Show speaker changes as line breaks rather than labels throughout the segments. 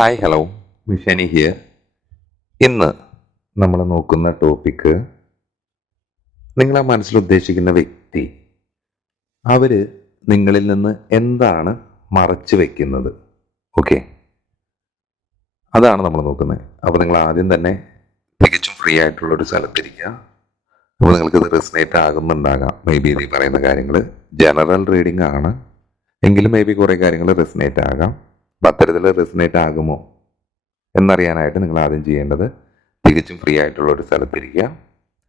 Hi hello മിഷനി here ഇന്ന് നമ്മൾ നോക്കുന്ന ടോപ്പിക്ക് നിങ്ങളെ മനസ്സിൽ ഉദ്ദേശിക്കുന്ന വ്യക്തി. അവർ നിങ്ങളിൽ നിന്ന് എന്താണ് മറച്ചു വെക്കുന്നത്? ഓക്കെ അതാണ് നമ്മൾ നോക്കുന്നത്. അപ്പോൾ നിങ്ങൾ ആദ്യം തന്നെ തികച്ചും ഫ്രീ ആയിട്ടുള്ള ഒരു സ്ഥലത്തിരിക്കുക അപ്പോൾ നിങ്ങൾക്ക് ഇത് റെസിനേറ്റ് ആകുന്നുണ്ടാകാം. മേ ബി ഈ പറയുന്ന കാര്യങ്ങൾ ജനറൽ റീഡിംഗ് ആണ്. എങ്കിലും മേ ബി കുറേ കാര്യങ്ങൾ റെസിനേറ്റ് ആകാം. അപ്പം അത്തരത്തിൽ റെസിനേറ്റ് ആകുമോ എന്നറിയാനായിട്ട് നിങ്ങൾ ആദ്യം ചെയ്യേണ്ടത് തികച്ചും ഫ്രീ ആയിട്ടുള്ള ഒരു സ്ഥലത്തിരിക്കുക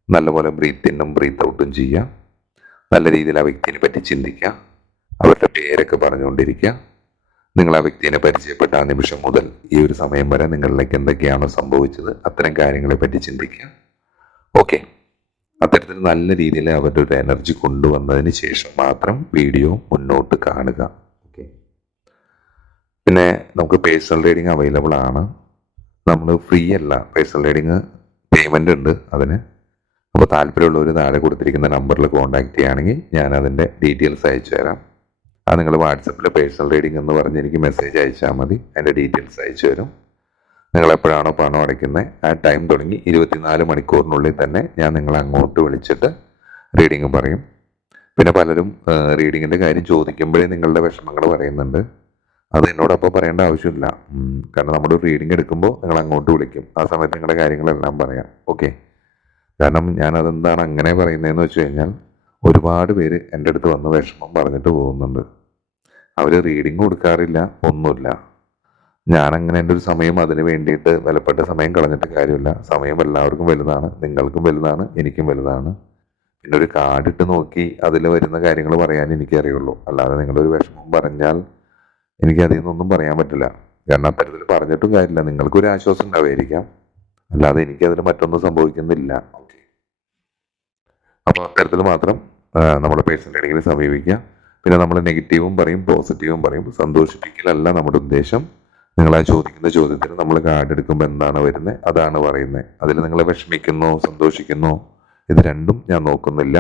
നല്ലപോലെ ബ്രീത്ത് ഇന്നും ബ്രീത്ത് ഔട്ടും ചെയ്യുക. നല്ല രീതിയിൽ ആ വ്യക്തിനെ പറ്റി ചിന്തിക്കുക. അവരുടെ പേരൊക്കെ പറഞ്ഞുകൊണ്ടിരിക്കുക. നിങ്ങൾ ആ വ്യക്തിയെ പരിചയപ്പെട്ട ആ നിമിഷം മുതൽ ഈ ഒരു സമയം വരെ നിങ്ങളിലേക്ക് എന്തൊക്കെയാണോ സംഭവിച്ചത് അത്തരം കാര്യങ്ങളെ പറ്റി ചിന്തിക്കുക. ഓക്കെ അത്തരത്തിൽ നല്ല രീതിയിൽ അവരുടെ ഒരു എനർജി കൊണ്ടുവന്നതിന് ശേഷം മാത്രം വീഡിയോ മുന്നോട്ട് കാണുക. പിന്നെ നമുക്ക് പേഴ്സണൽ റീഡിങ് അവൈലബിൾ ആണ്. നമ്മൾ ഫ്രീ അല്ല. പേഴ്സണൽ റീഡിങ് പേയ്മെന്റ് ഉണ്ട് അതിന്. അപ്പോൾ താല്പര്യമുള്ളവർ താഴെ കൊടുത്തിരിക്കുന്ന നമ്പറിൽ കോൺടാക്ട് ചെയ്യുകയാണെങ്കിൽ ഞാൻ അതിന്റെ ഡീറ്റെയിൽസ് അയച്ചു തരാം. അത് നിങ്ങൾ വാട്സപ്പിൽ പേഴ്സണൽ റീഡിംഗ് എന്ന് പറഞ്ഞ് എനിക്ക് മെസ്സേജ് അയച്ചാൽ മതി. അതിന്റെ ഡീറ്റെയിൽസ് അയച്ചു തരും. നിങ്ങൾ എപ്പോഴാണോ പണം അടയ്ക്കുന്നത് ആ ടൈം തുടങ്ങി ഇരുപത്തിനാല് മണിക്കൂറിനുള്ളിൽ തന്നെ ഞാൻ നിങ്ങളെ അങ്ങോട്ട് വിളിച്ചിട്ട് റീഡിങ് പറയും. പിന്നെ പലരും റീഡിങ്ങിന്റെ കാര്യം ചോദിക്കുമ്പോഴേ നിങ്ങളുടെ വിഷമങ്ങൾ പറയുന്നുണ്ട്. അത് എന്നോടൊപ്പം പറയേണ്ട ആവശ്യമില്ല. കാരണം നമ്മുടെ റീഡിങ് എടുക്കുമ്പോൾ നിങ്ങൾ അങ്ങോട്ട് വിളിക്കും. ആ സമയത്ത് നിങ്ങളുടെ കാര്യങ്ങളെല്ലാം പറയാം. ഓക്കെ കാരണം ഞാൻ അതെന്താണ് അങ്ങനെ പറയുന്നതെന്ന് വെച്ച് കഴിഞ്ഞാൽ ഒരുപാട് പേര് എന്റെ അടുത്ത് വന്ന് വിഷമം പറഞ്ഞിട്ട് പോകുന്നുണ്ട്. അവർ റീഡിങ് കൊടുക്കാറില്ല ഒന്നുമില്ല. ഞാനങ്ങനെ എന്റെ ഒരു സമയം അതിന് വേണ്ടിയിട്ട് വിലപ്പെട്ട സമയം കളഞ്ഞിട്ട് കാര്യമില്ല. സമയം എല്ലാവർക്കും വലുതാണ് നിങ്ങൾക്കും വലുതാണ് എനിക്കും വലുതാണ്. പിന്നെ ഒരു കാർഡിട്ട് നോക്കി അതിൽ വരുന്ന കാര്യങ്ങൾ പറയാൻ എനിക്കറിയുള്ളൂ. അല്ലാതെ നിങ്ങളൊരു വിഷമം പറഞ്ഞാൽ എനിക്ക് അതിൽ നിന്നൊന്നും പറയാൻ പറ്റില്ല. കാരണം അത്തരത്തിൽ പറഞ്ഞിട്ടും കാര്യമില്ല. നിങ്ങൾക്കൊരു ആശ്വാസം ഉണ്ടാവുമായിരിക്കാം. അല്ലാതെ എനിക്കതിൽ മറ്റൊന്നും സംഭവിക്കുന്നില്ല. ഓക്കെ അപ്പോൾ അത്തരത്തിൽ മാത്രം നമ്മുടെ പേഴ്സണൽ ഇടയിൽ സമീപിക്കുക. പിന്നെ നമ്മൾ നെഗറ്റീവും പറയും പോസിറ്റീവും പറയും. സന്തോഷിപ്പിക്കലല്ല നമ്മുടെ ഉദ്ദേശം. നിങ്ങൾ ആ ചോദിക്കുന്ന ചോദ്യത്തിന് നമ്മൾ കാർഡ് എടുക്കുമ്പോൾ എന്താണ് വരുന്നത് അതാണ് പറയുന്നത് അതിൽ നിങ്ങൾ വിഷമിക്കുന്നോ സന്തോഷിക്കുന്നോ. ഇത് രണ്ടും ഞാൻ നോക്കുന്നില്ല.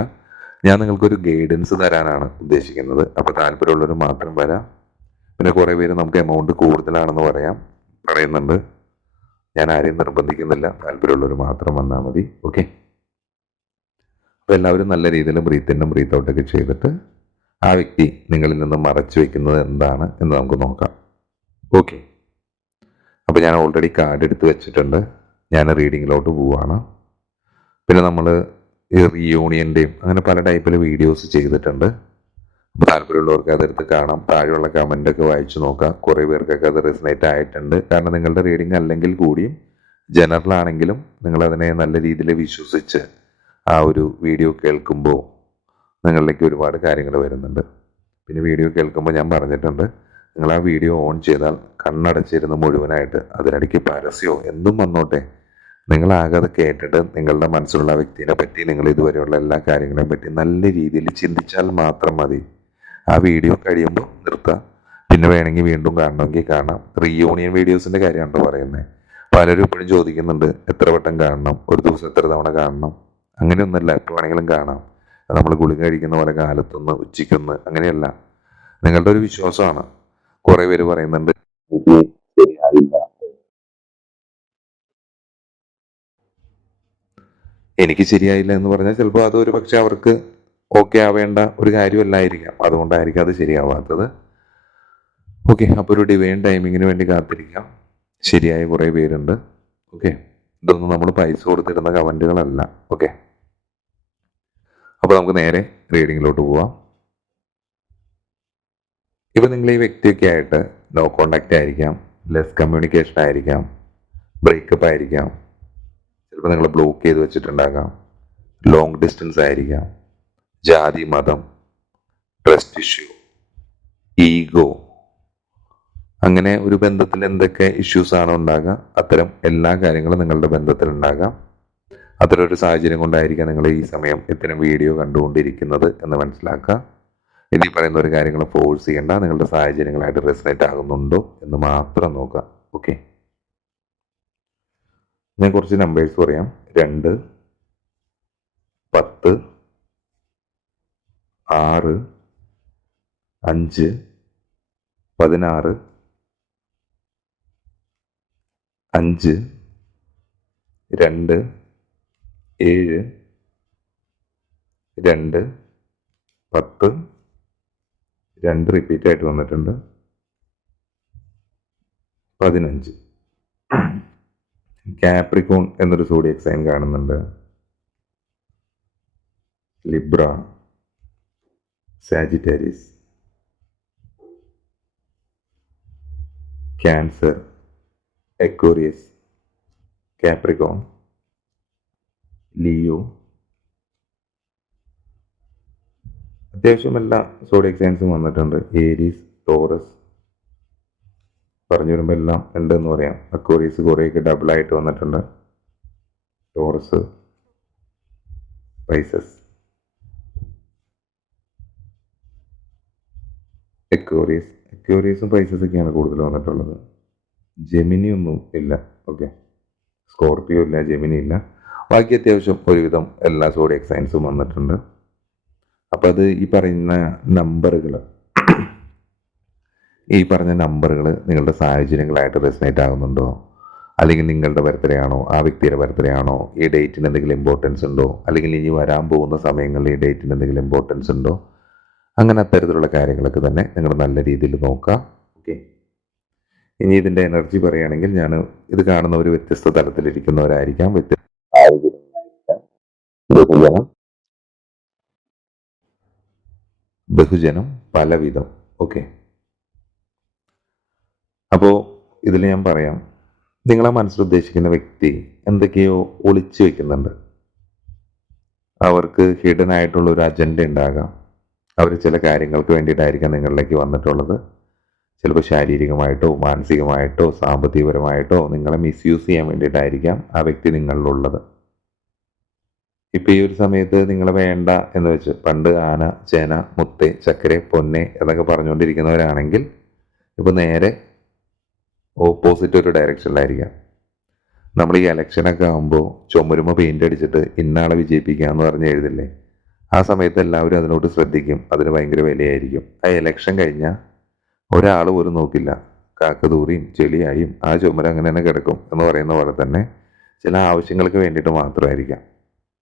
ഞാൻ നിങ്ങൾക്കൊരു ഗൈഡൻസ് തരാനാണ് ഉദ്ദേശിക്കുന്നത്. അപ്പോൾ താല്പര്യമുള്ളവർ മാത്രം വരാം. പിന്നെ കുറേ പേര് നമുക്ക് എമൗണ്ട് കൂടുതലാണെന്ന് പറയാം. പറയുന്നുണ്ട്. ഞാൻ ആരെയും നിർബന്ധിക്കുന്നില്ല. താല്പര്യമുള്ളവർ മാത്രം വന്നാൽ മതി. ഓക്കെ അപ്പോൾ എല്ലാവരും നല്ല രീതിയിൽ ബ്രീത്ത് ഇന്നും ബ്രീത്ത് ഔട്ടൊക്കെ ചെയ്തിട്ട് ആ വ്യക്തി നിങ്ങളിൽ നിന്ന് മറച്ചു വെക്കുന്നത് എന്താണ് എന്ന് നമുക്ക് നോക്കാം. ഓക്കെ അപ്പോൾ ഞാൻ ഓൾറെഡി കാർഡ് എടുത്ത് വെച്ചിട്ടുണ്ട്. ഞാൻ റീഡിങ്ങിലോട്ട് പോവുകയാണ് പിന്നെ നമ്മൾ ഈ റീയൂണിയന്റെയും അങ്ങനെ പല ടൈപ്പിൽ വീഡിയോസ് ചെയ്തിട്ടുണ്ട്. താല്പര്യമുള്ളവർക്ക് അതെടുത്ത് കാണാം. താഴെയുള്ള കമന്റ് ഒക്കെ വായിച്ചു നോക്കാം. കുറേ പേർക്കൊക്കെ അത് റെസിനേറ്റ് ആയിട്ടുണ്ട്. കാരണം നിങ്ങളുടെ റീഡിങ് അല്ലെങ്കിൽ കൂടിയും ജനറൽ ആണെങ്കിലും നിങ്ങളതിനെ നല്ല രീതിയിൽ വിശ്വസിച്ച് ആ ഒരു വീഡിയോ കേൾക്കുമ്പോൾ നിങ്ങളിലേക്ക് ഒരുപാട് കാര്യങ്ങൾ വരുന്നുണ്ട്. പിന്നെ വീഡിയോ കേൾക്കുമ്പോൾ ഞാൻ പറഞ്ഞിട്ടുണ്ട് നിങ്ങൾ ആ വീഡിയോ ഓൺ ചെയ്താൽ കണ്ണടച്ചിരുന്ന് മുഴുവനായിട്ട് അതിനിടയ്ക്ക് പരസ്യമോ എന്തും വന്നോട്ടെ. നിങ്ങളാകെ അത് കേട്ടിട്ട് നിങ്ങളുടെ മനസ്സിലുള്ള വ്യക്തിനെ പറ്റി നിങ്ങൾ ഇതുവരെയുള്ള എല്ലാ കാര്യങ്ങളെയും പറ്റി നല്ല രീതിയിൽ ചിന്തിച്ചാൽ മാത്രം മതി. ആ വീഡിയോ കഴിയുമ്പോൾ നിർത്താം. പിന്നെ വേണമെങ്കിൽ വീണ്ടും കാണണമെങ്കിൽ കാണാം. റീയൂണിയൻ വീഡിയോസിന്റെ കാര്യമാണോ പറയുന്നത് പലരും ഇപ്പോഴും ചോദിക്കുന്നുണ്ട് എത്ര വട്ടം കാണണം? ഒരു ദിവസം എത്ര തവണ കാണണം? അങ്ങനെയൊന്നുമല്ല എപ്പോൾ വേണമെങ്കിലും കാണാം. നമ്മൾ ഗുളിക കഴിക്കുന്ന പോലെ കാലത്തൊന്ന് ഉച്ചയ്ക്കൊന്ന് അങ്ങനെയല്ല. നിങ്ങളുടെ ഒരു വിശ്വാസമാണ്. കുറേ പേര് പറയുന്നുണ്ട് "ഇത് ശരിയായില്ല എനിക്ക് ശരിയായില്ല എന്ന് പറഞ്ഞാൽ ചിലപ്പോൾ അത് ഒരു പക്ഷെ അവർക്ക് ഓക്കെ ആവേണ്ട ഒരു കാര്യമല്ലായിരിക്കാം. അതുകൊണ്ടായിരിക്കാം അത് ശരിയാവാത്തത്. ഓക്കെ അപ്പോൾ ഒരു ഡിവൈൻ ടൈമിങ്ങിന് വേണ്ടി കാത്തിരിക്കാം. ശരിയായ കുറേ പേരുണ്ട്. ഓക്കെ ഇതൊന്നും നമ്മൾ പൈസ കൊടുത്തിരുന്ന കമന്റുകളല്ല. ഓക്കെ അപ്പോൾ നമുക്ക് നേരെ റീഡിങ്ങിലോട്ട് പോവാം. ഇപ്പം നിങ്ങൾ ഈ വ്യക്തിയൊക്കെ ആയിട്ട് നോ കോണ്ടാക്റ്റ് ആയിരിക്കാം ലെസ് കമ്മ്യൂണിക്കേഷൻ ആയിരിക്കാം ബ്രേക്കപ്പ് ആയിരിക്കാം ചിലപ്പോൾ നിങ്ങൾ ബ്ലോക്ക് ചെയ്ത് വെച്ചിട്ടുണ്ടാകാം ലോങ് ഡിസ്റ്റൻസ് ആയിരിക്കാം. ജാതി മതം ട്രസ്റ്റ് ഇഷ്യൂ ഈഗോ അങ്ങനെ ഒരു ബന്ധത്തിൽ എന്തൊക്കെ ഇഷ്യൂസ് ആണ് ഉണ്ടാകുക അത്തരം എല്ലാ കാര്യങ്ങളും നിങ്ങളുടെ ബന്ധത്തിൽ ഉണ്ടാകാം. അത്തരം ഒരു സാഹചര്യം കൊണ്ടായിരിക്കാം നിങ്ങൾ ഈ സമയം ഇത്തരം വീഡിയോ കണ്ടുകൊണ്ടിരിക്കുന്നത് എന്ന് മനസ്സിലാക്കുക. ഇനി പറയുന്ന ഒരു കാര്യങ്ങൾ ഫോഴ്സ് ചെയ്യേണ്ട നിങ്ങളുടെ സാഹചര്യങ്ങളായിട്ട് റെസിനേറ്റ് ആകുന്നുണ്ടോ എന്ന് മാത്രം നോക്കുക. ഓക്കെ ഞാൻ കുറച്ച് നമ്പേഴ്സ് പറയാം. രണ്ട് പത്ത് ആറ് അഞ്ച് പതിനാറ് അഞ്ച് രണ്ട് ഏഴ് രണ്ട് പത്ത്. രണ്ട് റിപ്പീറ്റ് ആയിട്ട് വന്നിട്ടുണ്ട്. പതിനഞ്ച്. കാപ്രിക്കോൺ എന്നൊരു സോഡിയക് സൈൻ കാണുന്നുണ്ട്. Libra Sagittarius Cancer Aquarius Capricorn Leo അത്യാവശ്യം എല്ലാ സോഡിയക് സയൻസും വന്നിട്ടുണ്ട്. ഏരീസ് ടോറസ് പറഞ്ഞു വരുമ്പോൾ എല്ലാം ഉണ്ടെന്ന് പറയാം. അക്കോറിയസ് കുറേയൊക്കെ ഡബിളായിട്ട് വന്നിട്ടുണ്ട്. ടോറസ് പൈസസ് എക്വോറിയസ് എക്വോറിയസും പൈസസൊക്കെയാണ് കൂടുതൽ വന്നിട്ടുള്ളത്. ജെമിനി ഒന്നും ഇല്ല. ഓക്കെ സ്കോർപിയോ ഇല്ല ജെമിനി ഇല്ല. ബാക്കി അത്യാവശ്യം ഒരുവിധം എല്ലാ സോഡിയക് സയൻസും വന്നിട്ടുണ്ട്. അപ്പോൾ അത് ഈ പറയുന്ന നമ്പറുകൾ ഈ പറഞ്ഞ നമ്പറുകൾ നിങ്ങളുടെ സാഹചര്യങ്ങളായിട്ട് റെസിനേറ്റ് ആകുന്നുണ്ടോ? അല്ലെങ്കിൽ നിങ്ങളുടെ ബർത്ത്ഡേ ആണോ ആ വ്യക്തിയുടെ ബർത്ത്ഡേ ആണോ ഈ ഡേറ്റിന് എന്തെങ്കിലും ഇമ്പോർട്ടൻസ് ഉണ്ടോ? അല്ലെങ്കിൽ ഇനി വരാൻ പോകുന്ന സമയങ്ങളിൽ ഈ ഡേറ്റിന് എന്തെങ്കിലും ഇമ്പോർട്ടൻസ് ഉണ്ടോ? അങ്ങനെ അത്തരത്തിലുള്ള കാര്യങ്ങളൊക്കെ തന്നെ നിങ്ങൾ നല്ല രീതിയിൽ നോക്കുക. ഓക്കെ? ഇനി ഇതിന്റെ എനർജി പറയുകയാണെങ്കിൽ ഞാൻ ഇത് കാണുന്നവർ വ്യത്യസ്ത തലത്തിലിരിക്കുന്നവരായിരിക്കാം. വ്യത്യസ്ത ബഹുജനം. ബഹുജനം പലവിധം. ഓക്കെ? അപ്പോൾ ഇതിൽ ഞാൻ പറയാം. നിങ്ങളെ മനസ്സിൽ ഉദ്ദേശിക്കുന്ന വ്യക്തി എന്തൊക്കെയോ ഒളിച്ചു വെക്കുന്നുണ്ട്. അവർക്ക് ഹിഡൻ ആയിട്ടുള്ള ഒരു അജണ്ട ഉണ്ടാകാം. അവർ ചില കാര്യങ്ങൾക്ക് വേണ്ടിയിട്ടായിരിക്കാം നിങ്ങളിലേക്ക് വന്നിട്ടുള്ളത്. ചിലപ്പോൾ ശാരീരികമായിട്ടോ മാനസികമായിട്ടോ സാമ്പത്തികപരമായിട്ടോ നിങ്ങളെ മിസ്യൂസ് ചെയ്യാൻ വേണ്ടിയിട്ടായിരിക്കാം ആ വ്യക്തി നിങ്ങളിലുള്ളത്. ഇപ്പം ഈ ഒരു സമയത്ത് നിങ്ങളെ വേണ്ട എന്ന് വെച്ച് പണ്ട് ആന ചേന മുത്തെ ചക്കര പൊന്നെ എന്നൊക്കെ പറഞ്ഞുകൊണ്ടിരിക്കുന്നവരാണെങ്കിൽ ഇപ്പം നേരെ ഓപ്പോസിറ്റ് ഒരു ഡയറക്ഷനിലായിരിക്കാം നമ്മൾ ഈ ഇലക്ഷനൊക്കെ ആകുമ്പോൾ ചുമരുമ പെയിന്റ് അടിച്ചിട്ട് ഇന്നാളെ വിജയിപ്പിക്കുക എന്ന് പറഞ്ഞ് എഴുതില്ലേ? ആ സമയത്ത് എല്ലാവരും അതിനോട് ശ്രദ്ധിക്കും. അതിന് ഭയങ്കര വിലയായിരിക്കും. ആ ഇലക്ഷൻ കഴിഞ്ഞാൽ ഒരാൾ പോലും നോക്കില്ല. കാക്കതൂറിയും ചെളിയായും ആ ചുമര അങ്ങനെ തന്നെ കിടക്കും എന്ന് പറയുന്ന പോലെ തന്നെ ചില ആവശ്യങ്ങൾക്ക് വേണ്ടിയിട്ട് മാത്രമായിരിക്കാം.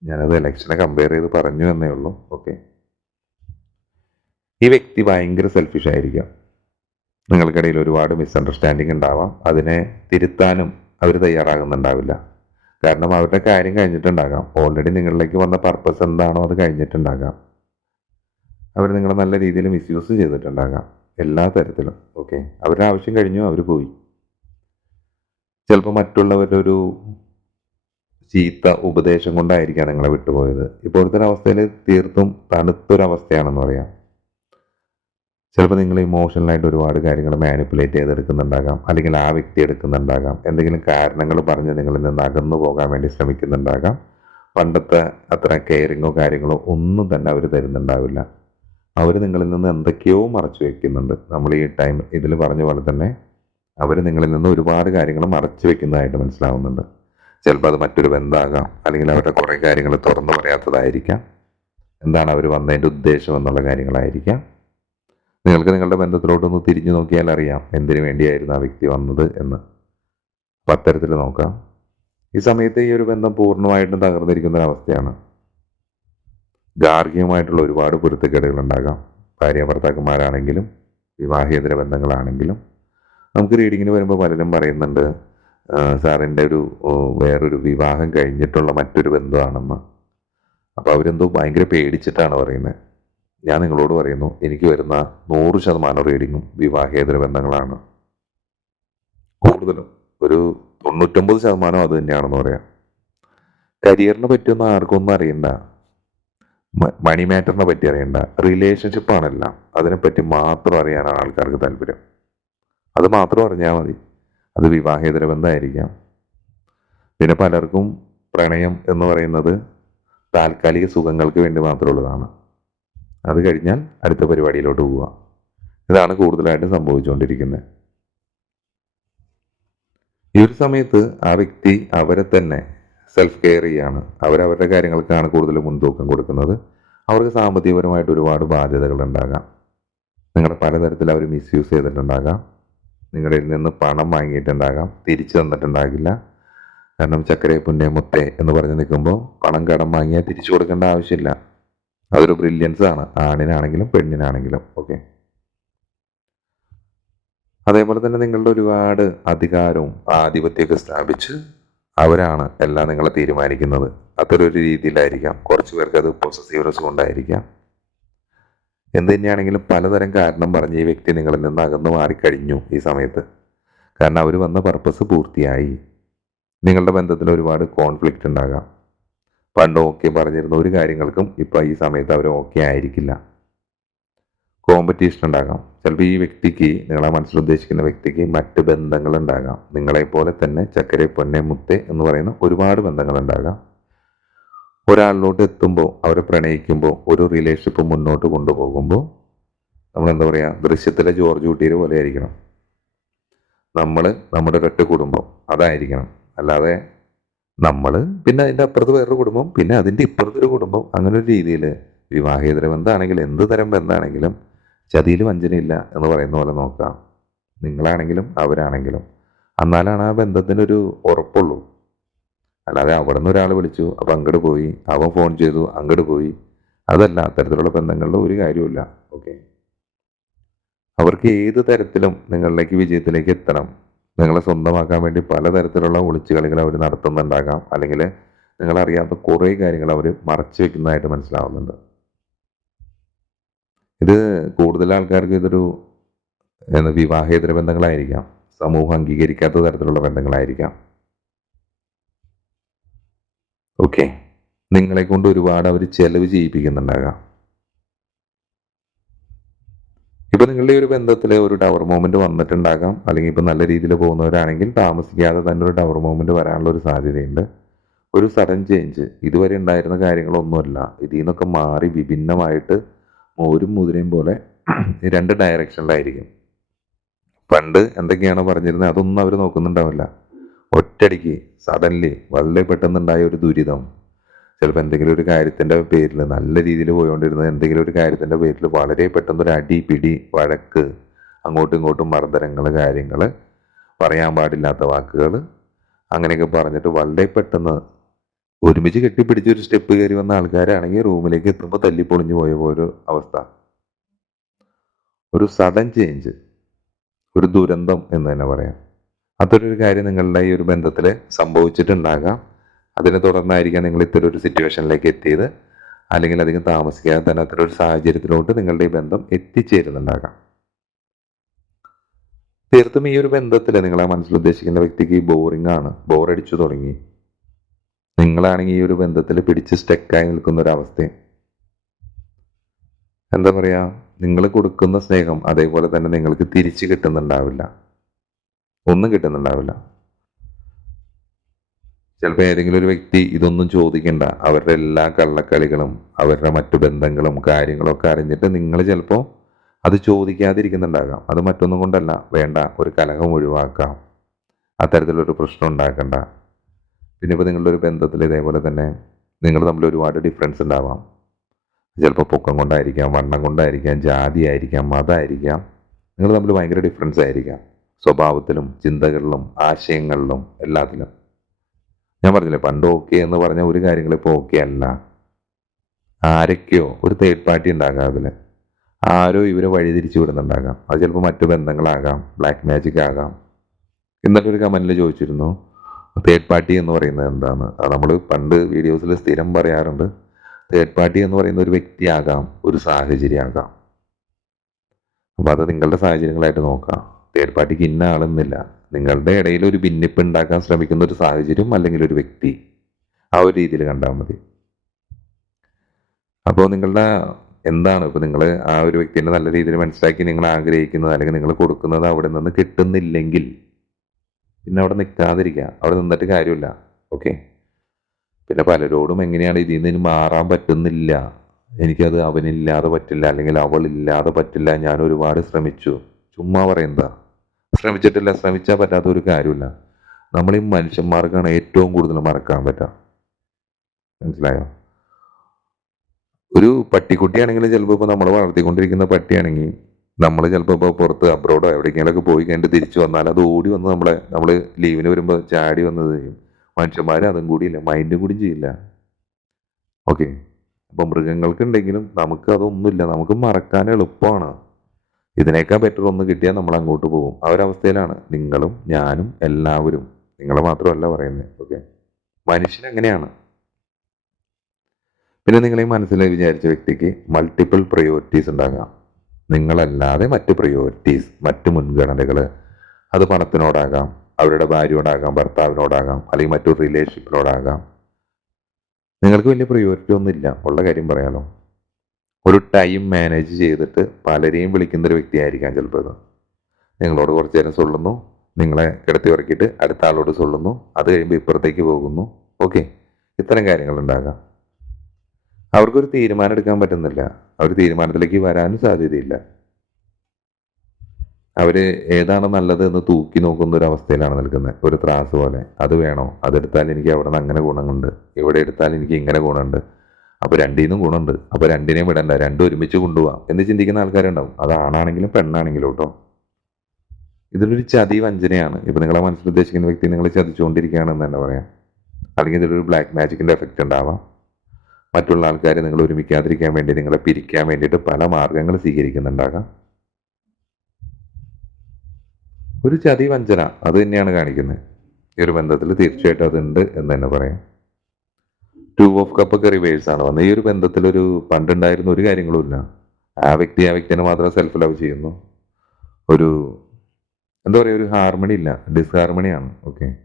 ഞാനത് ഇലക്ഷനെ കമ്പയർ ചെയ്ത് പറഞ്ഞു എന്നേ ഉള്ളൂ. ഓക്കെ ഈ വ്യക്തി ഭയങ്കര സെൽഫിഷ് ആയിരിക്കാം. നിങ്ങൾക്കിടയിൽ ഒരുപാട് മിസ്അണ്ടർസ്റ്റാൻഡിങ് ഉണ്ടാവാം. അതിനെ തിരുത്താനും അവർ തയ്യാറാകുന്നുണ്ടാവില്ല. കാരണം അവരുടെ കാര്യം കഴിഞ്ഞിട്ടുണ്ടാകാം. ഓൾറെഡി നിങ്ങളിലേക്ക് വന്ന പർപ്പസ് എന്താണോ അത് കഴിഞ്ഞിട്ടുണ്ടാകാം. അവർ നിങ്ങളെ നല്ല രീതിയിൽ മിസ്യൂസ് ചെയ്തിട്ടുണ്ടാകാം. എല്ലാ തരത്തിലും. ഓക്കെ അവരുടെ ആവശ്യം കഴിഞ്ഞു അവർ പോയി. ചിലപ്പോൾ മറ്റുള്ളവരുടെ ഒരു ചീത്ത ഉപദേശം കൊണ്ടായിരിക്കാം നിങ്ങളെ വിട്ടുപോയത്. ഇപ്പോഴത്തെ അവസ്ഥയിൽ തീർത്തും തണുത്തൊരവസ്ഥയാണെന്ന് പറയാം. ചിലപ്പോൾ നിങ്ങൾ ഇമോഷണലായിട്ട് ഒരുപാട് കാര്യങ്ങൾ മാനിപ്പുലേറ്റ് ചെയ്തെടുക്കുന്നുണ്ടാകാം. അല്ലെങ്കിൽ ആ വ്യക്തി എടുക്കുന്നുണ്ടാകാം. എന്തെങ്കിലും കാരണങ്ങൾ പറഞ്ഞ് നിങ്ങളിൽ നിന്ന് അകന്നു പോകാൻ വേണ്ടി ശ്രമിക്കുന്നുണ്ടാകാം. പണ്ടത്തെ അത്ര കെയറിങ്ങോ കാര്യങ്ങളോ ഒന്നും തന്നെ അവർ തരുന്നുണ്ടാവില്ല. അവർ നിങ്ങളിൽ നിന്ന് എന്തൊക്കെയോ മറച്ചു വെക്കുന്നുണ്ട്. നമ്മൾ ഈ ടൈം ഇതിൽ പറഞ്ഞ പോലെ തന്നെ അവർ നിങ്ങളിൽ നിന്ന് ഒരുപാട് കാര്യങ്ങൾ മറച്ചു വെക്കുന്നതായിട്ട് മനസ്സിലാവുന്നുണ്ട്. ചിലപ്പോൾ അത് മറ്റൊരു ബന്ധമാകാം അല്ലെങ്കിൽ അവരുടെ കുറേ കാര്യങ്ങൾ തുറന്നു പറയാത്തതായിരിക്കാം. എന്താണ് അവർ വന്നതിന്റെ ഉദ്ദേശം എന്നുള്ള കാര്യങ്ങളായിരിക്കാം. നിങ്ങൾക്ക് നിങ്ങളുടെ ബന്ധത്തിലോട്ടൊന്ന് തിരിഞ്ഞു നോക്കിയാൽ അറിയാം എന്തിനു വേണ്ടിയായിരുന്നു ആ വ്യക്തി വന്നത് എന്ന്. അപ്പം അത്തരത്തിൽ നോക്കാം. ഈ സമയത്ത് ഈ ഒരു ബന്ധം പൂർണമായിട്ടും തകർന്നിരിക്കുന്ന ഒരവസ്ഥയാണ്. ഗാർഹികമായിട്ടുള്ള ഒരുപാട് പൊരുത്തക്കേടുകൾ ഉണ്ടാകാം. ഭാര്യ ഭർത്താക്കന്മാരാണെങ്കിലും വിവാഹേതര ബന്ധങ്ങളാണെങ്കിലും. നമുക്ക് റീഡിങ്ങിന് വരുമ്പോൾ പലരും പറയുന്നുണ്ട് സാറിന്റെ ഒരു വേറൊരു വിവാഹം കഴിഞ്ഞിട്ടുള്ള മറ്റൊരു ബന്ധമാണെന്ന്. അപ്പോൾ അവരെന്തോ ഭയങ്കര പേടിച്ചിട്ടാണ് പറയുന്നത്. ഞാൻ നിങ്ങളോട് പറയുന്നു എനിക്ക് വരുന്ന നൂറ് ശതമാനം റീഡിങ്ങും വിവാഹേതര ബന്ധങ്ങളാണ്. കൂടുതലും ഒരു തൊണ്ണൂറ്റൊമ്പത് ശതമാനം അത് തന്നെയാണെന്ന് പറയാം. കരിയറിനെ പറ്റിയൊന്നും ആർക്കും ഒന്നും അറിയണ്ട. മണി മാറ്ററിനെ പറ്റി അറിയണ്ട. റിലേഷൻഷിപ്പ് ആണെല്ലാം അതിനെപ്പറ്റി മാത്രം അറിയാനാണ് ആൾക്കാർക്ക് താല്പര്യം. അത് മാത്രം അറിഞ്ഞാൽ മതി. അത് വിവാഹേതര ബന്ധമായിരിക്കാം. പിന്നെ പലർക്കും പ്രണയം എന്ന് പറയുന്നത് താൽക്കാലിക സുഖങ്ങൾക്ക് വേണ്ടി മാത്രമുള്ളതാണ്. അത് കഴിഞ്ഞാൽ അടുത്ത പരിപാടിയിലോട്ട് പോവുക. ഇതാണ് കൂടുതലായിട്ടും സംഭവിച്ചുകൊണ്ടിരിക്കുന്നത്. ഈ ഒരു സമയത്ത് ആ വ്യക്തി അവരെ തന്നെ സെൽഫ് കെയർ ചെയ്യാണ്. അവരവരുടെ കാര്യങ്ങൾക്കാണ് കൂടുതൽ മുൻതൂക്കം കൊടുക്കുന്നത്. അവർക്ക് സാമ്പത്തികപരമായിട്ട് ഒരുപാട് ബാധ്യതകൾ ഉണ്ടാകാം. നിങ്ങളെ പലതരത്തിൽ അവർ മിസ്യൂസ് ചെയ്തിട്ടുണ്ടാകാം. നിങ്ങളിൽ നിന്ന് പണം വാങ്ങിയിട്ടുണ്ടാകാം. തിരിച്ചു തന്നിട്ടുണ്ടാകില്ല. കാരണം ചക്കരെ പുന്നേ മുത്തേ എന്ന് പറഞ്ഞ് നിൽക്കുമ്പോൾ പണം കടം വാങ്ങിയാൽ തിരിച്ചു കൊടുക്കേണ്ട ആവശ്യമില്ല. അതൊരു ബ്രില്യൻസ് ആണ്. ആണിനാണെങ്കിലും പെണ്ണിനാണെങ്കിലും. ഓക്കെ അതേപോലെ തന്നെ നിങ്ങളുടെ ഒരുപാട് അധികാരവും ആധിപത്യമൊക്കെ സ്ഥാപിച്ച് അവരാണ് എല്ലാം നിങ്ങളെ തീരുമാനിക്കുന്നത്. അത്തരൊരു രീതിയിലായിരിക്കാം. കുറച്ച് പേർക്ക് അത് പൊസസീവ്നെസ് കൊണ്ടായിരിക്കാം. എന്ത് തന്നെയാണെങ്കിലും പലതരം കാരണം പറഞ്ഞ് ഈ വ്യക്തി നിങ്ങളിൽ നിന്ന് അകന്നു മാറിക്കഴിഞ്ഞു ഈ സമയത്ത്. കാരണം അവർ വന്ന പർപ്പസ് പൂർത്തിയായി. നിങ്ങളുടെ ബന്ധത്തിൽ ഒരുപാട് കോൺഫ്ലിക്റ്റ് ഉണ്ടാകാം. പണ്ട് ഓക്കെ പറഞ്ഞിരുന്ന ഒരു കാര്യങ്ങൾക്കും ഇപ്പം ഈ സമയത്ത് അവർ ഓക്കെ ആയിരിക്കില്ല. കോമ്പറ്റീഷൻ ഉണ്ടാകാം. ചിലപ്പോൾ ഈ വ്യക്തിക്ക് നിങ്ങളെ മനസ്സിൽ ഉദ്ദേശിക്കുന്ന വ്യക്തിക്ക് മറ്റ് ബന്ധങ്ങൾ ഉണ്ടാകാം. നിങ്ങളെപ്പോലെ തന്നെ ചക്കരെ പൊന്നെ മുത്തെ എന്ന് പറയുന്ന ഒരുപാട് ബന്ധങ്ങൾ ഉണ്ടാകാം. ഒരാളിലോട്ട് എത്തുമ്പോൾ അവരെ പ്രണയിക്കുമ്പോൾ ഒരു റിലേഷൻഷിപ്പ് മുന്നോട്ട് കൊണ്ടുപോകുമ്പോൾ നമ്മൾ എന്താ പറയുക ദൃശ്യത്തിലെ ജോർജ് കുട്ടിയെ പോലെ ആയിരിക്കണം. നമ്മൾ നമ്മുടെ ഒരൊറ്റ കുടുംബം. അതായിരിക്കണം. അല്ലാതെ നമ്മൾ പിന്നെ അതിന്റെ അപ്പുറത്ത് വേറൊരു കുടുംബം പിന്നെ അതിന്റെ ഇപ്പുറത്തൊരു കുടുംബം. അങ്ങനെ ഒരു രീതിയിൽ വിവാഹേതര ബന്ധമാണെങ്കിലും എന്ത് തരം ബന്ധമാണെങ്കിലും ചതിയിൽ വഞ്ചനയില്ല എന്ന് പറയുന്ന പോലെ നോക്കാം. നിങ്ങളാണെങ്കിലും അവരാണെങ്കിലും. എന്നാലാണ് ആ ബന്ധത്തിനൊരു ഉറപ്പുള്ളൂ. അല്ലാതെ അവിടെ നിന്ന് ഒരാൾ വിളിച്ചു അപ്പം അങ്ങോട്ട് പോയി. അവൻ ഫോൺ ചെയ്തു അങ്ങോട്ട് പോയി. അതല്ല അത്തരത്തിലുള്ള ബന്ധങ്ങളുടെ ഒരു കാര്യമില്ല ഓക്കെ? അവർക്ക് ഏത് തരത്തിലും നിങ്ങളിലേക്ക് വിജയത്തിലേക്ക് എത്തണം. നിങ്ങളെ സ്വന്തമാക്കാൻ വേണ്ടി പലതരത്തിലുള്ള ഒളിച്ചുകളികൾ അവർ നടത്തുന്നുണ്ടാകാം. അല്ലെങ്കിൽ നിങ്ങളറിയാത്ത കുറേ കാര്യങ്ങൾ അവർ മറച്ചു വെക്കുന്നതായിട്ട് മനസ്സിലാവുന്നുണ്ട്. ഇത് കൂടുതൽ ആൾക്കാർക്ക് ഇതൊരു വിവാഹേതര ബന്ധങ്ങളായിരിക്കാം. സമൂഹം അംഗീകരിക്കാത്ത തരത്തിലുള്ള ബന്ധങ്ങളായിരിക്കാം. ഓക്കെ. നിങ്ങളെ കൊണ്ട് ഒരുപാട് അവർ ചെലവ് ചെയ്യിപ്പിക്കുന്നുണ്ടാകാം. ഇപ്പൊ നിങ്ങളുടെ ഒരു ബന്ധത്തിൽ ഒരു ടവർ മൂവ്മെന്റ് വന്നിട്ടുണ്ടാകാം. അല്ലെങ്കിൽ ഇപ്പൊ നല്ല രീതിയിൽ പോകുന്നവരാണെങ്കിൽ താമസിക്കാതെ തന്നെ ഒരു ടവർ മൂവ്മെന്റ് വരാനുള്ള ഒരു സാധ്യതയുണ്ട്. ഒരു സഡൻ ചേഞ്ച് ഇതുവരെ ഉണ്ടായിരുന്ന കാര്യങ്ങളൊന്നുമല്ല. ഇതിൽ നിന്നൊക്കെ മാറി വിഭിന്നമായിട്ട് മോരും മുതിരയും പോലെ രണ്ട് ഡയറക്ഷനിലായിരിക്കും പണ്ട് എന്തൊക്കെയാണോ പറഞ്ഞിരുന്നത് അതൊന്നും അവർ നോക്കുന്നുണ്ടാവില്ല. ഒറ്റടിക്ക് സഡൻലി വളരെ പെട്ടെന്നുണ്ടായ ഒരു ദുരിതം. ചിലപ്പോൾ എന്തെങ്കിലും ഒരു കാര്യത്തിന്റെ പേരിൽ നല്ല രീതിയിൽ പോയിക്കൊണ്ടിരുന്നത് എന്തെങ്കിലും ഒരു കാര്യത്തിന്റെ പേരിൽ വളരെ പെട്ടെന്ന് ഒരു അടി പിടി വഴക്ക് അങ്ങോട്ടും ഇങ്ങോട്ടും മർദ്ദനങ്ങൾ കാര്യങ്ങൾ പറയാൻ പാടില്ലാത്ത വാക്കുകൾ അങ്ങനെയൊക്കെ പറഞ്ഞിട്ട് വളരെ പെട്ടെന്ന് ഒരുമിച്ച് കെട്ടിപ്പിടിച്ച് ഒരു സ്റ്റെപ്പ് കയറി വന്ന ആൾക്കാരാണെങ്കിൽ റൂമിലേക്ക് എത്തുമ്പോൾ തല്ലി പൊളിഞ്ഞു പോയ ഒരു അവസ്ഥ. ഒരു സഡൻ ചേഞ്ച് ഒരു ദുരന്തം എന്ന് തന്നെ പറയാം. ഒരു കാര്യം നിങ്ങളുടെ ഈ ഒരു ബന്ധത്തിൽ സംഭവിച്ചിട്ടുണ്ടാകാം. അതിനെ തുടർന്നായിരിക്കാം നിങ്ങൾ ഇത്തരം ഒരു സിറ്റുവേഷനിലേക്ക് എത്തിയത്. അല്ലെങ്കിൽ അധികം താമസിക്കാതെ തന്നെ അത്തരം ഒരു സാഹചര്യത്തിലോട്ട് നിങ്ങളുടെ ഈ ബന്ധം എത്തിച്ചേരുന്നുണ്ടാകാം. തീർത്തും ഈ ഒരു ബന്ധത്തിൽ നിങ്ങളെ മനസ്സിൽ ഉദ്ദേശിക്കുന്ന വ്യക്തിക്ക് ബോറിംഗ് ആണ്. ബോറടിച്ചു തുടങ്ങി. നിങ്ങളാണെങ്കിൽ ഈ ഒരു ബന്ധത്തിൽ പിടിച്ച് സ്റ്റക്കായി നിൽക്കുന്ന ഒരു അവസ്ഥയും. എന്താ പറയാ? നിങ്ങൾ കൊടുക്കുന്ന സ്നേഹം അതേപോലെ തന്നെ നിങ്ങൾക്ക് തിരിച്ചു കിട്ടുന്നുണ്ടാവില്ല. ഒന്നും കിട്ടുന്നുണ്ടാവില്ല. ചിലപ്പോൾ ഏതെങ്കിലും ഒരു വ്യക്തി ഇതൊന്നും ചോദിക്കണ്ട. അവരുടെ എല്ലാ കള്ളക്കളികളും അവരുടെ മറ്റു ബന്ധങ്ങളും കാര്യങ്ങളും ഒക്കെ അറിഞ്ഞിട്ട് നിങ്ങൾ ചിലപ്പോൾ അത് ചോദിക്കാതിരിക്കുന്നുണ്ടാകാം. അത് മറ്റൊന്നും കൊണ്ടല്ല. വേണ്ട ഒരു കലഹം ഒഴിവാക്കാം. അത്തരത്തിലൊരു പ്രശ്നം ഉണ്ടാക്കണ്ട. പിന്നെ ഇപ്പോൾ നിങ്ങളുടെ ഒരു ബന്ധത്തിൽ ഇതേപോലെ തന്നെ നിങ്ങൾ തമ്മിൽ ഒരുപാട് ഡിഫറൻസ് ഉണ്ടാവാം. ചിലപ്പോൾ പൊക്കം കൊണ്ടായിരിക്കാം വണ്ണം കൊണ്ടായിരിക്കാം ജാതി ആയിരിക്കാം മതമായിരിക്കാം നിങ്ങൾ തമ്മിൽ ഭയങ്കര ഡിഫറൻസ് ആയിരിക്കാം. സ്വഭാവത്തിലും ചിന്തകളിലും ആശയങ്ങളിലും എല്ലാത്തിലും. ഞാൻ പറഞ്ഞില്ലേ പണ്ട് ഓക്കെ എന്ന് പറഞ്ഞ ഒരു കാര്യങ്ങൾ ഇപ്പോൾ ഓക്കെ അല്ല. ആരൊക്കെയോ ഒരു തേർഡ് പാർട്ടി ഉണ്ടാകാം അതിൽ. ആരോ ഇവരെ വഴിതിരിച്ചു വിടുന്നുണ്ടാകാം. അത് ചിലപ്പോൾ മറ്റു ബന്ധങ്ങളാകാം ബ്ലാക്ക് മാജിക് ആകാം. ഇന്നലെ ഒരു കമന്റിൽ ചോദിച്ചിരുന്നു തേർഡ് പാർട്ടി എന്ന് പറയുന്നത് എന്താണ് നമ്മൾ പണ്ട് വീഡിയോസിൽ സ്ഥിരം പറയാറുണ്ട് തേർഡ് പാർട്ടി എന്ന് പറയുന്ന ഒരു വ്യക്തിയാകാം ഒരു സാഹചര്യമാകാം അപ്പോൾ അത് നിങ്ങളുടെ സാഹചര്യങ്ങളായിട്ട് നോക്കാം. തേർഡ് പാർട്ടിക്ക് ഇന്ന ആളെന്നില്ല നിങ്ങളുടെ ഇടയിൽ ഒരു ഭിന്നിപ്പ് ഉണ്ടാക്കാൻ ശ്രമിക്കുന്ന ഒരു സാഹചര്യം അല്ലെങ്കിൽ ഒരു വ്യക്തി ആ ഒരു രീതിയിൽ കണ്ടാൽ മതി. അപ്പോൾ നിങ്ങളുടെ എന്താണ്? ഇപ്പോൾ നിങ്ങൾ ആ ഒരു വ്യക്തിനെ നല്ല രീതിയിൽ മനസ്സിലാക്കി നിങ്ങൾ ആഗ്രഹിക്കുന്നത് അല്ലെങ്കിൽ നിങ്ങൾ കൊടുക്കുന്നത് അവിടെ നിന്ന് കിട്ടുന്നില്ലെങ്കിൽ പിന്നെ അവിടെ നിൽക്കാതിരിക്കുക. അവിടെ നിന്നിട്ട് കാര്യമില്ല. ഓക്കെ? പിന്നെ പലരോടും എങ്ങനെയാണ് ഇതിൽ നിന്ന് മാറാൻ പറ്റുന്നില്ല? എനിക്കത് അവനില്ലാതെ പറ്റില്ല അല്ലെങ്കിൽ അവളില്ലാതെ പറ്റില്ല. ഞാൻ ഒരുപാട് ശ്രമിച്ചു. ചുമ്മാ പറയുന്നതാ. ശ്രമിച്ചിട്ടില്ല ശ്രമിച്ചാൽ പറ്റാത്ത ഒരു കാര്യമില്ല. നമ്മൾ ഈ മനുഷ്യന്മാർക്കാണ് ഏറ്റവും കൂടുതൽ മറക്കാൻ പറ്റുക. മനസ്സിലായോ? ഒരു പട്ടിക്കുട്ടിയാണെങ്കിലും ചിലപ്പോൾ ഇപ്പോൾ നമ്മൾ വളർത്തിക്കൊണ്ടിരിക്കുന്ന പട്ടിയാണെങ്കിൽ നമ്മൾ ചിലപ്പോൾ ഇപ്പോൾ പുറത്ത് അബ്രോഡോ എവിടേക്കെങ്കിലൊക്കെ പോയി കഴിഞ്ഞിട്ട് തിരിച്ചു വന്നാൽ അത് ഓടി വന്ന് നമ്മളെ നമ്മൾ ലീവിന് വരുമ്പോൾ ചാടി വന്നത് മനുഷ്യന്മാർ അതും കൂടിയില്ല മൈൻഡും കൂടി ചെയ്യില്ല. ഓക്കെ അപ്പോൾ മൃഗങ്ങൾക്കുണ്ടെങ്കിലും നമുക്ക് അതൊന്നുമില്ല. നമുക്ക് മറക്കാൻ എളുപ്പമാണ്. ഇതിനേക്കാൾ ബെറ്റർ ഒന്ന് കിട്ടിയാൽ നമ്മൾ അങ്ങോട്ട് പോകും. ആ ഒരു അവസ്ഥയിലാണ് നിങ്ങളും ഞാനും എല്ലാവരും. നിങ്ങൾ മാത്രമല്ല പറയുന്നത് ഓക്കെ മനുഷ്യൻ എങ്ങനെയാണ്? പിന്നെ നിങ്ങളെ മനസ്സിൽ വിചാരിച്ച വ്യക്തിക്ക് മൾട്ടിപ്പിൾ പ്രയോറിറ്റീസ് ഉണ്ടാകാം. നിങ്ങളല്ലാതെ മറ്റ് പ്രയോറിറ്റീസ് മറ്റ് മുൻഗണനകൾ അത് പണത്തിനോടാകാം അവരുടെ ഭാര്യയോടാകാം ഭർത്താവിനോടാകാം അല്ലെങ്കിൽ മറ്റൊരു റിലേഷൻഷിപ്പിനോടാകാം നിങ്ങൾക്ക് വലിയ പ്രയോറിറ്റി ഒന്നുമില്ല. ഉള്ള കാര്യം പറയാലോ. ഒരു ടൈം മാനേജ് ചെയ്തിട്ട് പലരെയും വിളിക്കുന്ന ഒരു വ്യക്തിയായിരിക്കാം ചിലപ്പോൾ ഇത്. നിങ്ങളോട് കുറച്ച് നേരം സൊള്ളുന്നു. നിങ്ങളെ കിടത്തി ഉറക്കിയിട്ട് അടുത്ത ആളോട് സൊള്ളുന്നു. അത് കഴിയുമ്പോൾ ഇപ്പുറത്തേക്ക് പോകുന്നു. ഓക്കെ. ഇത്തരം കാര്യങ്ങൾ ഉണ്ടാകാം അവർക്കൊരു തീരുമാനം എടുക്കാൻ പറ്റുന്നില്ല. അവർ തീരുമാനത്തിലേക്ക് വരാനും സാധ്യതയില്ല. അവർ ഏതാണ് നല്ലത് എന്ന് തൂക്കി നോക്കുന്ന ഒരു അവസ്ഥയിലാണ് നിൽക്കുന്നത്. ഒരു ത്രാസ് പോലെ. അത് വേണോ? അതെടുത്താൽ എനിക്ക് അവിടെ നിന്ന് അങ്ങനെ ഗുണമുണ്ട് ഇവിടെ എടുത്താൽ എനിക്ക് ഇങ്ങനെ ഗുണമുണ്ട്. അപ്പൊ രണ്ടിനും ഗുണമുണ്ട് അപ്പൊ രണ്ടിനെയും വിടണ്ട രണ്ടും ഒരുമിച്ച് കൊണ്ടുപോകാം എന്ന് ചിന്തിക്കുന്ന ആൾക്കാരുണ്ടാവും. അത് ആണാണെങ്കിലും പെണ്ണാണെങ്കിലും കേട്ടോ ഇതിലൊരു ചതി വഞ്ചനയാണ്. ഇപ്പൊ നിങ്ങളെ മനസ്സിൽ ഉദ്ദേശിക്കുന്ന വ്യക്തി നിങ്ങളെ ചതിച്ചുകൊണ്ടിരിക്കുകയാണെന്ന് തന്നെ പറയാം. അല്ലെങ്കിൽ ഇതിലൊരു ബ്ലാക്ക് മാജിക്കിന്റെ എഫക്റ്റ് ഉണ്ടാവാം. മറ്റുള്ള ആൾക്കാരെ നിങ്ങൾ ഒരുമിക്കാതിരിക്കാൻ വേണ്ടി നിങ്ങളെ പിരിക്കാൻ വേണ്ടിയിട്ട് പല മാർഗങ്ങൾ സ്വീകരിക്കുന്നുണ്ടാകാം. ഒരു ചതി വഞ്ചന അത് തന്നെയാണ് കാണിക്കുന്നത്. ഈ ഒരു ബന്ധത്തിൽ തീർച്ചയായിട്ടും അതുണ്ട് എന്ന് തന്നെ പറയാം. ടു ഓഫ് കപ്പ് ഒക്കെ റിവേഴ്സ് ആണ്. വന്നത് ഈ ഒരു ബന്ധത്തിൽ ഒരു പണ്ടുണ്ടായിരുന്ന ഒരു കാര്യങ്ങളുമില്ല ആ വ്യക്തി ആ വ്യക്തിനെ മാത്രം സെൽഫ് ലവ് ചെയ്യുന്നു. ഒരു എന്താ പറയുക ഒരു ഹാർമണി ഇല്ല. ഡിസ്ഹാർമണിയാണ് ഓക്കെ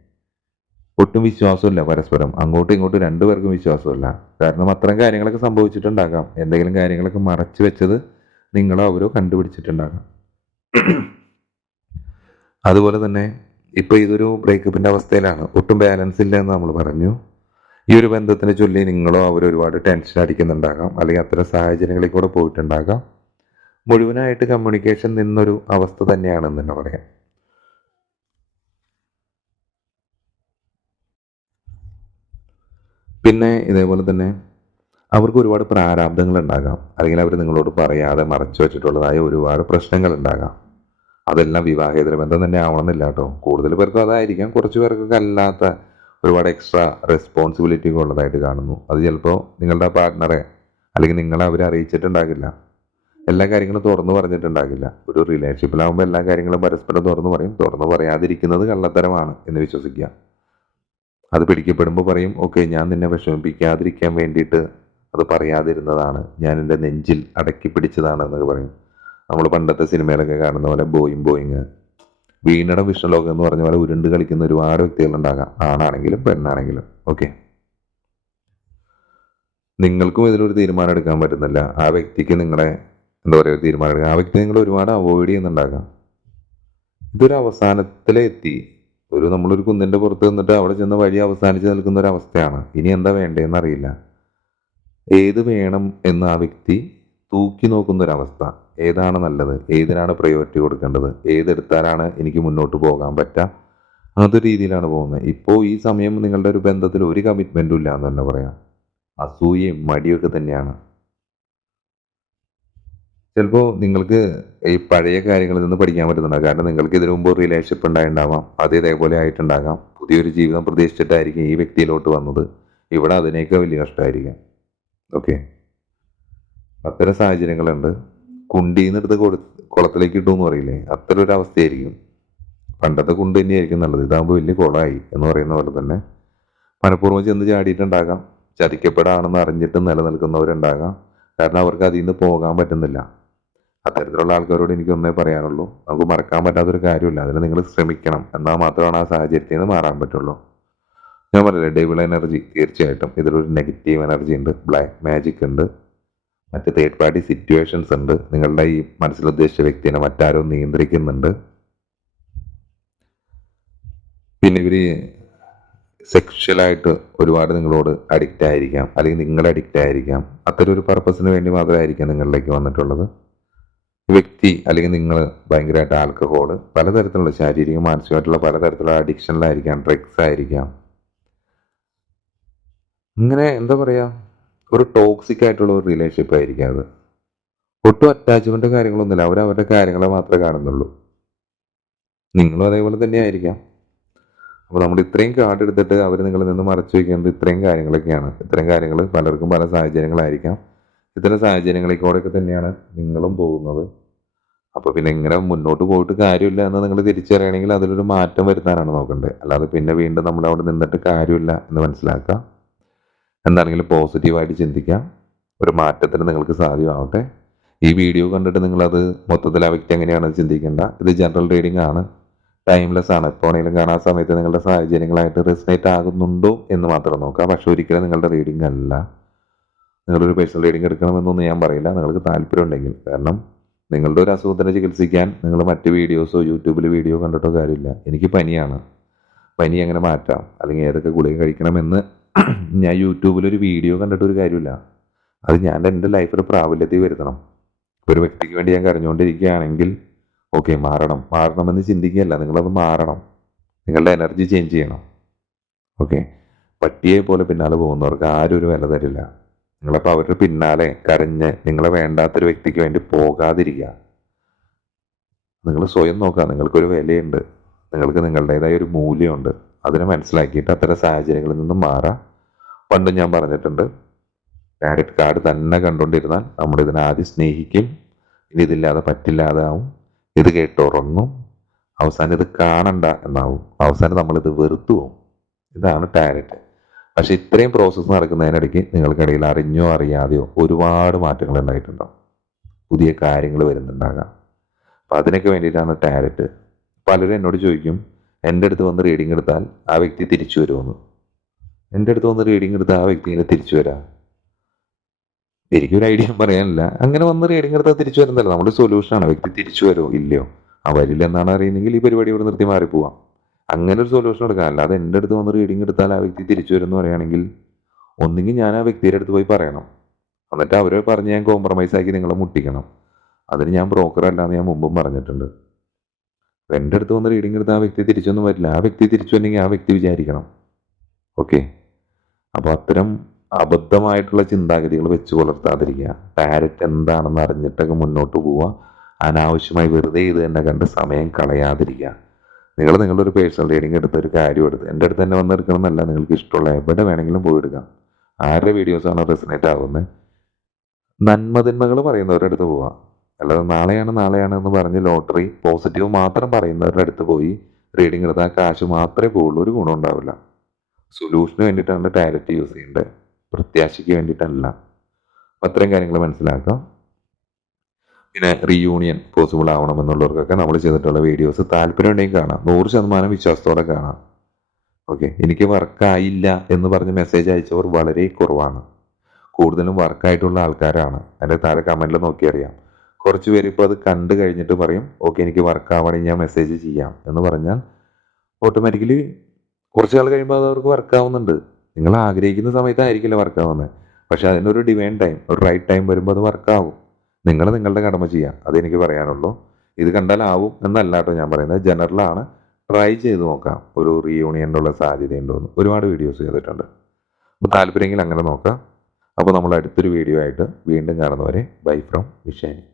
ഒട്ടും വിശ്വാസമില്ല പരസ്പരം. അങ്ങോട്ടും ഇങ്ങോട്ടും രണ്ടുപേർക്കും വിശ്വാസമില്ല കാരണം അത്തരം കാര്യങ്ങളൊക്കെ സംഭവിച്ചിട്ടുണ്ടാകാം. എന്തെങ്കിലും കാര്യങ്ങളൊക്കെ മറച്ചു വെച്ചത് നിങ്ങളോ അവരോ കണ്ടുപിടിച്ചിട്ടുണ്ടാകാം. അതുപോലെ തന്നെ ഇപ്പൊ ഇതൊരു ബ്രേക്കപ്പിന്റെ അവസ്ഥയിലാണ്. ഒട്ടും ബാലൻസ് ഇല്ല എന്ന് നമ്മൾ പറഞ്ഞു. ഈ ഒരു ബന്ധത്തിനെ ചൊല്ലി നിങ്ങളോ അവർ ഒരുപാട് ടെൻഷൻ അടിക്കുന്നുണ്ടാകാം. അല്ലെങ്കിൽ അത്തരം സാഹചര്യങ്ങളിൽ കൂടെ പോയിട്ടുണ്ടാകാം. മുഴുവനായിട്ട് കമ്മ്യൂണിക്കേഷൻ നിന്നൊരു അവസ്ഥ തന്നെയാണെന്ന് തന്നെ പറയാം. പിന്നെ ഇതേപോലെ തന്നെ അവർക്ക് ഒരുപാട് പ്രാരാബ്ദങ്ങൾ ഉണ്ടാകാം. അല്ലെങ്കിൽ അവർ നിങ്ങളോട് പറയാതെ മറച്ചു വെച്ചിട്ടുള്ളതായ ഒരുപാട് പ്രശ്നങ്ങൾ ഉണ്ടാകാം. അതെല്ലാം വിവാഹേതര ബന്ധം തന്നെ ആവണമെന്നില്ല കേട്ടോ. കൂടുതൽ പേർക്കും അതായിരിക്കാം. കുറച്ച് പേർക്കൊക്കെ അല്ലാത്ത ഒരുപാട് എക്സ്ട്രാ റെസ്പോൺസിബിലിറ്റി ഉള്ളതായിട്ട് കാണുന്നു. അത് ചിലപ്പോൾ നിങ്ങളുടെ പാർട്ട്ണറെ അല്ലെങ്കിൽ നിങ്ങളെ അവരെ അറിയിച്ചിട്ടുണ്ടാകില്ല. എല്ലാ കാര്യങ്ങളും തുറന്നു പറഞ്ഞിട്ടുണ്ടാകില്ല. ഒരു റിലേഷൻഷിപ്പിലാവുമ്പോൾ എല്ലാ കാര്യങ്ങളും പരസ്പരം തുറന്നു പറയും. തുറന്നു പറയാതിരിക്കുന്നത് കള്ളത്തരമാണ് എന്ന് വിശ്വസിക്കുക. അത് പിടിക്കപ്പെടുമ്പോൾ പറയും ഓക്കെ ഞാൻ നിന്നെ വിഷമിപ്പിക്കാതിരിക്കാൻ വേണ്ടിയിട്ട് അത് പറയാതിരുന്നതാണ്. ഞാൻ എന്റെ നെഞ്ചിൽ അടക്കി പിടിച്ചതാണ് എന്നൊക്കെ പറയും. നമ്മൾ പണ്ടത്തെ സിനിമയിലൊക്കെ കാണുന്ന പോലെ ബോയിങ് ബോയിങ് വീണയുടെ വിഷ്ണുലോകം എന്ന് പറഞ്ഞ പോലെ ഉരുണ്ട് കളിക്കുന്ന ഒരുപാട് വ്യക്തികളുണ്ടാകാം ആണാണെങ്കിലും പെണ്ണാണെങ്കിലും. ഓക്കെ നിങ്ങൾക്കും ഇതിലൊരു തീരുമാനം എടുക്കാൻ പറ്റുന്നില്ല. ആ വ്യക്തിക്ക് നിങ്ങളെ എന്താ പറയുക ഒരു തീരുമാനം എടുക്കുക ആ വ്യക്തി നിങ്ങൾ ഒരുപാട് അവോയ്ഡ് ചെയ്യുന്നുണ്ടാകാം. ഇതൊരു അവസാനത്തിലെത്തി. ഒരു നമ്മളൊരു കുന്നിന്റെ പുറത്ത് നിന്നിട്ട് അവിടെ ചെന്ന വഴി അവസാനിച്ച് നിൽക്കുന്ന ഒരു അവസ്ഥയാണ്. ഇനി എന്താ വേണ്ടതെന്ന് അറിയില്ല ഏത് വേണം എന്ന് ആ വ്യക്തി തൂക്കി നോക്കുന്ന ഒരു അവസ്ഥ. ഏതാണ് നല്ലത്? ഏതിനാണ് പ്രയോറിറ്റി കൊടുക്കേണ്ടത്? ഏതെടുത്താലാണ് എനിക്ക് മുന്നോട്ട് പോകാൻ പറ്റുക അത് രീതിയിലാണ് പോകുന്നത്. ഇപ്പോൾ ഈ സമയം നിങ്ങളുടെ ഒരു ബന്ധത്തിൽ ഒരു കമ്മിറ്റ്മെന്റും ഇല്ല എന്ന് തന്നെ പറയാം. അസൂയയും മടിയൊക്കെ തന്നെയാണ്. ചിലപ്പോൾ നിങ്ങൾക്ക് ഈ പഴയ കാര്യങ്ങളിൽ നിന്ന് പഠിക്കാൻ പറ്റുന്നുണ്ടാകും കാരണം നിങ്ങൾക്ക് ഇതിനു മുമ്പ് റിലേഷൻഷിപ്പ് ഉണ്ടായിട്ടുണ്ടാവാം. അത് ഇതേപോലെ ആയിട്ടുണ്ടാകാം. പുതിയൊരു ജീവിതം പ്രതീക്ഷിച്ചിട്ടായിരിക്കും ഈ വ്യക്തിയിലോട്ട് വന്നത്. ഇവിടെ അതിനേക്കാൾ വലിയ കഷ്ടമായിരിക്കാം ഓക്കെ അത്തരം സാഹചര്യങ്ങളുണ്ട്. കുണ്ടിന്ന് എടുത്ത് കൊടു കുളത്തിലേക്ക് ഇട്ടു എന്ന് പറയില്ലേ? അത്ര ഒരു അവസ്ഥയായിരിക്കും പണ്ടത്തെ കുണ്ട് തന്നെയായിരിക്കും നല്ലത്. ഇതാകുമ്പോൾ വലിയ കുളമായി എന്ന് പറയുന്ന പോലെ തന്നെ. മനഃപൂർവം ചെന്ന് ചാടിയിട്ടുണ്ടാകാം. ചതിക്കപ്പെടാണെന്ന് അറിഞ്ഞിട്ട് നിലനിൽക്കുന്നവരുണ്ടാകാം. കാരണം അവർക്ക് അതിൽ നിന്ന് പോകാൻ പറ്റുന്നില്ല. അത്തരത്തിലുള്ള ആൾക്കാരോട് എനിക്ക് ഒന്നേ പറയാനുള്ളൂ. നമുക്ക് മറക്കാൻ പറ്റാത്തൊരു കാര്യമില്ല. അതിന് നിങ്ങൾ ശ്രമിക്കണം. എന്നാൽ മാത്രമാണ് ആ സാഹചര്യത്തിൽ നിന്ന് മാറാൻ പറ്റുള്ളൂ. ഞാൻ പറഞ്ഞില്ലേ ഡെവിൾ എനർജി തീർച്ചയായിട്ടും. ഇതിലൊരു നെഗറ്റീവ് എനർജി ഉണ്ട്. ബ്ലാക്ക് മാജിക് ഉണ്ട്. മറ്റ് തേർഡ് പാർട്ടി സിറ്റുവേഷൻസ് ഉണ്ട്. നിങ്ങളുടെ ഈ മനസ്സിൽ ഉദ്ദേശിച്ച വ്യക്തിനെ മറ്റാരോ നിയന്ത്രിക്കുന്നുണ്ട്. പിന്നെ ഇവർ സെക്ഷലായിട്ട് ഒരുപാട് നിങ്ങളോട് അഡിക്റ്റ് ആയിരിക്കാം. അല്ലെങ്കിൽ നിങ്ങൾ അഡിക്റ്റ് ആയിരിക്കാം. അത്തരം ഒരു പർപ്പസിന് വേണ്ടി മാത്രമായിരിക്കാം നിങ്ങളിലേക്ക് വന്നിട്ടുള്ളത്. വ്യക്തി അല്ലെങ്കിൽ നിങ്ങൾ ഭയങ്കരമായിട്ട് ആൽക്കഹോൾ പലതരത്തിലുള്ള ശാരീരിക മാനസികമായിട്ടുള്ള പലതരത്തിലുള്ള അഡിക്ഷനിലായിരിക്കാം ഡ്രഗ്സ് ആയിരിക്കാം. ഇങ്ങനെ എന്താ പറയാ? ഒരു ടോക്സിക് ആയിട്ടുള്ള ഒരു റിലേഷൻഷിപ്പ് ആയിരിക്കാം അത് ഒട്ടും അറ്റാച്ച്മെന്റ് കാര്യങ്ങളൊന്നുമില്ല. അവർ അവരുടെ കാര്യങ്ങളെ മാത്രമേ കാണുന്നുള്ളൂ. നിങ്ങളും അതേപോലെ തന്നെ ആയിരിക്കാം അപ്പോൾ നമ്മൾ ഇത്രയും കാർഡ് എടുത്തിട്ട് അവർ നിങ്ങളിൽ നിന്ന് മറച്ചു വയ്ക്കുന്നത് ഇത്രയും കാര്യങ്ങളൊക്കെയാണ്. ഇത്രയും കാര്യങ്ങൾ പലർക്കും പല സാഹചര്യങ്ങളായിരിക്കാം. ഇത്തരം സാഹചര്യങ്ങളിൽ കൂടെയൊക്കെ തന്നെയാണ് നിങ്ങളും പോകുന്നത്. അപ്പോൾ പിന്നെ ഇങ്ങനെ മുന്നോട്ട് പോയിട്ട് കാര്യമില്ല എന്ന് നിങ്ങൾ തിരിച്ചറിയണമെങ്കിൽ അതിലൊരു മാറ്റം വരുത്താനാണ് നോക്കേണ്ടത് അല്ലാതെ പിന്നെ വീണ്ടും നമ്മൾ അവിടെ നിന്നിട്ട് കാര്യമില്ല എന്ന് മനസ്സിലാക്കുക. എന്താണെങ്കിലും പോസിറ്റീവായിട്ട് ചിന്തിക്കാം. ഒരു മാറ്റത്തിന് നിങ്ങൾക്ക് സാധ്യമാവട്ടെ. ഈ വീഡിയോ കണ്ടിട്ട് നിങ്ങളത് മൊത്തത്തിൽ ആ വ്യക്തി എങ്ങനെയാണെന്ന് ചിന്തിക്കേണ്ട? ഇത് ജനറൽ റീഡിംഗ് ആണ്. ടൈംലെസ് ആണ്. എപ്പോൾ ആണെങ്കിലും കാണാൻ സമയത്ത് നിങ്ങളുടെ സാഹചര്യങ്ങളായിട്ട് റെസിനേറ്റ് ആകുന്നുണ്ടോ എന്ന് മാത്രം നോക്കുക പക്ഷെ ഒരിക്കലും നിങ്ങളുടെ റീഡിംഗ് അല്ല. നിങ്ങളൊരു പേഴ്സണൽ റീഡിംഗ് എടുക്കണമെന്നൊന്നും ഞാൻ പറയില്ല. നിങ്ങൾക്ക് താല്പര്യം ഉണ്ടെങ്കിൽ. കാരണം നിങ്ങളുടെ ഒരു അസുഖത്തിനെ ചികിത്സിക്കാൻ നിങ്ങൾ മറ്റ് വീഡിയോസോ യൂട്യൂബിൽ വീഡിയോ കണ്ടിട്ടോ കാര്യമില്ല. എനിക്ക് പനിയാണ്. പനി എങ്ങനെ മാറ്റാം? അല്ലെങ്കിൽ ഏതൊക്കെ ഗുളിക കഴിക്കണമെന്ന് ഞാൻ യൂട്യൂബിൽ ഒരു വീഡിയോ കണ്ടിട്ട് ഒരു കാര്യമില്ല. അത് ഞാൻ എന്റെ ലൈഫിൽ പ്രാബല്യത്തിൽ വരുത്തണം. ഒരു വ്യക്തിക്ക് വേണ്ടി ഞാൻ കരഞ്ഞുകൊണ്ടിരിക്കുകയാണെങ്കിൽ ഓക്കെ മാറണം. മാറണമെന്ന് ചിന്തിക്കുകയല്ല. നിങ്ങളത് മാറണം. നിങ്ങളുടെ എനർജി ചേഞ്ച് ചെയ്യണം. ഓക്കെ പട്ടിയെ പോലെ പിന്നാലെ പോകുന്നവർക്ക് ആരും ഒരു വില തരില്ല. നിങ്ങളപ്പോൾ അവരുടെ പിന്നാലെ കരഞ്ഞ് നിങ്ങളെ വേണ്ടാത്തൊരു വ്യക്തിക്ക് വേണ്ടി പോകാതിരിക്കുക. നിങ്ങൾ സ്വയം നോക്കുക. നിങ്ങൾക്കൊരു വിലയുണ്ട്. നിങ്ങൾക്ക് നിങ്ങളുടേതായ ഒരു മൂല്യമുണ്ട്. അതിനെ മനസ്സിലാക്കിയിട്ട് അത്തരം സാഹചര്യങ്ങളിൽ നിന്നും മാറാം. പണ്ടും ഞാൻ പറഞ്ഞിട്ടുണ്ട് ഡയറക്റ്റ് കാർഡ് തന്നെ കണ്ടുകൊണ്ടിരുന്നാൽ നമ്മൾ ഇതിനെ ആദ്യം സ്നേഹിക്കും ഇനി ഇതില്ലാതെ പറ്റില്ലാതെ ആവും ഇത് കേട്ടുറങ്ങും അവസാനം ഇത് കാണണ്ട എന്നാവും അവസാനം നമ്മളിത് വെറുത്തു പോകും ഇതാണ് ടാരറ്റ് പക്ഷെ ഇത്രയും പ്രോസസ്സ് നടക്കുന്നതിനിടയ്ക്ക് നിങ്ങൾക്കിടയിൽ അറിഞ്ഞോ അറിയാതെയോ ഒരുപാട് മാറ്റങ്ങൾ ഉണ്ടായിട്ടുണ്ടാവും. പുതിയ കാര്യങ്ങൾ വരുന്നുണ്ടാകാം. അപ്പം അതിനൊക്കെ വേണ്ടിയിട്ടാണ് ടാരറ്റ് പലരും എന്നോട് ചോദിക്കും എന്റെ അടുത്ത് വന്ന് റീഡിംഗ് എടുത്താൽ ആ വ്യക്തി തിരിച്ചു വരുമെന്ന്? എന്റെ അടുത്ത് വന്ന് റീഡിംഗ് എടുത്ത് ആ വ്യക്തി ഇങ്ങനെ തിരിച്ചു വരാം. എനിക്കൊരു ഐഡിയ പറയാനില്ല. അങ്ങനെ വന്ന് റീഡിംഗ് എടുത്താൽ തിരിച്ചു വരുന്നില്ല നമ്മുടെ സൊല്യൂഷൻ ആണ്. വ്യക്തി തിരിച്ചു വരുമോ? ഇല്ലയോ. ആ വരില്ല എന്നാണ് അറിയുന്നെങ്കിൽ ഈ പരിപാടി ഇവിടെ നിർത്തി മാറിപ്പോവാം അങ്ങനെ ഒരു സൊല്യൂഷൻ എടുക്കാം. അല്ലാതെ എന്റെ അടുത്ത് വന്ന് റീഡിംഗ് എടുത്താൽ ആ വ്യക്തി തിരിച്ചു വരുമെന്ന് പറയുകയാണെങ്കിൽ ഒന്നുകിൽ ഞാൻ ആ വ്യക്തിയുടെ അടുത്ത് പോയി പറയണം. എന്നിട്ട് അവരെ പറഞ്ഞ് ഞാൻ കോംപ്രമൈസ് ആക്കി നിങ്ങളെ മുട്ടിക്കണം. അതിന് ഞാൻ ബ്രോക്കർ അല്ലാന്ന് ഞാൻ മുമ്പും പറഞ്ഞിട്ടുണ്ട്. എന്റെ അടുത്ത് വന്ന് റീഡിംഗ് എടുത്താൽ ആ വ്യക്തി തിരിച്ചൊന്നും വരില്ല. ആ വ്യക്തി തിരിച്ചു വന്നെങ്കിൽ ആ വ്യക്തി വിചാരിക്കണം. ഓക്കെ അപ്പോൾ അത്തരം അബദ്ധമായിട്ടുള്ള ചിന്താഗതികൾ വെച്ച് പുലർത്താതിരിക്കുക. ടാരറ്റ് എന്താണെന്ന് അറിഞ്ഞിട്ടൊക്കെ മുന്നോട്ട് പോവുക. അനാവശ്യമായി വെറുതെ ഇത് തന്നെ കണ്ട് സമയം കളയാതിരിക്കുക. നിങ്ങൾ നിങ്ങളുടെ ഒരു പേഴ്സണൽ റീഡിംഗ് എടുത്ത ഒരു കാര്യം എടുത്ത് എന്റെ അടുത്ത് തന്നെ വന്ന് എടുക്കണമെന്നല്ല നിങ്ങൾക്ക് ഇഷ്ടമുള്ള എവിടെ വേണമെങ്കിലും പോയി എടുക്കാം. ആരുടെ വീഡിയോസാണ് റെസിനേറ്റ് ആവുന്നത് നന്മതിന്മകൾ പറയുന്നവരുടെ അടുത്ത് പോവാം അല്ലാതെ നാളെയാണ് നാളെയാണ് എന്ന് പറഞ്ഞ് ലോട്ടറി പോസിറ്റീവ് മാത്രം പറയുന്നവരുടെ അടുത്ത് പോയി റീഡിംഗ് എടുത്താൽ കാശ് മാത്രമേ പോകുള്ളൂ ഒരു ഗുണം ഉണ്ടാവില്ല. സൊല്യൂഷന് വേണ്ടിയിട്ടാണ് ടാരറ്റ് യൂസ് ചെയ്യേണ്ടത്. പ്രത്യാശയ്ക്ക് വേണ്ടിയിട്ടല്ല. അപ്പം അത്രയും കാര്യങ്ങൾ മനസ്സിലാക്കാം. പിന്നെ റീയൂണിയൻ പോസിബിൾ ആവണം എന്നുള്ളവർക്കൊക്കെ നമ്മൾ ചെയ്തിട്ടുള്ള വീഡിയോസ് താല്പര്യം ഉണ്ടെങ്കിൽ കാണാം. നൂറ് ശതമാനം വിശ്വാസത്തോടെ കാണാം. ഓക്കെ എനിക്ക് വർക്കായില്ല എന്ന് പറഞ്ഞ് മെസ്സേജ് അയച്ചവർ വളരെ കുറവാണ്. കൂടുതലും വർക്കായിട്ടുള്ള ആൾക്കാരാണ്. എന്റെ താഴെ കമന്റിൽ നോക്കി അറിയാം കുറച്ച് പേര് ഇപ്പോൾ അത് കണ്ടു കഴിഞ്ഞിട്ട് പറയും ഓക്കെ എനിക്ക് വർക്കാവണമെങ്കിൽ ഞാൻ മെസ്സേജ് ചെയ്യാം. എന്ന് പറഞ്ഞാൽ ഓട്ടോമാറ്റിക്കലി കുറച്ച് നാൾ കഴിയുമ്പോൾ അത് അവർക്ക് വർക്ക് ആവുന്നുണ്ട്. നിങ്ങൾ ആഗ്രഹിക്കുന്ന സമയത്തായിരിക്കില്ല വർക്ക് ആവുന്നത് പക്ഷെ അതിനൊരു ഡിവൈൻ ടൈം ഒരു റൈറ്റ് ടൈം വരുമ്പോൾ അത് വർക്കാവും നിങ്ങൾ നിങ്ങളുടെ കടമ ചെയ്യാം. അതെനിക്ക് പറയാനുള്ളൂ. ഇത് കണ്ടാലാവും എന്നല്ല കേട്ടോ ഞാൻ പറയുന്നത്. ജനറലാണ് ട്രൈ ചെയ്ത് നോക്കാം. ഒരു റീയൂണിയനുള്ള സാധ്യതയുണ്ടോ എന്ന് ഒരുപാട് വീഡിയോസ് ചെയ്തിട്ടുണ്ട്. അപ്പോൾ താല്പര്യമെങ്കിൽ അങ്ങനെ നോക്കാം. അപ്പോൾ നമ്മൾ അടുത്തൊരു വീഡിയോ ആയിട്ട് വീണ്ടും കാണുന്നവരെ ബൈ ഫ്രം വിഷാനി.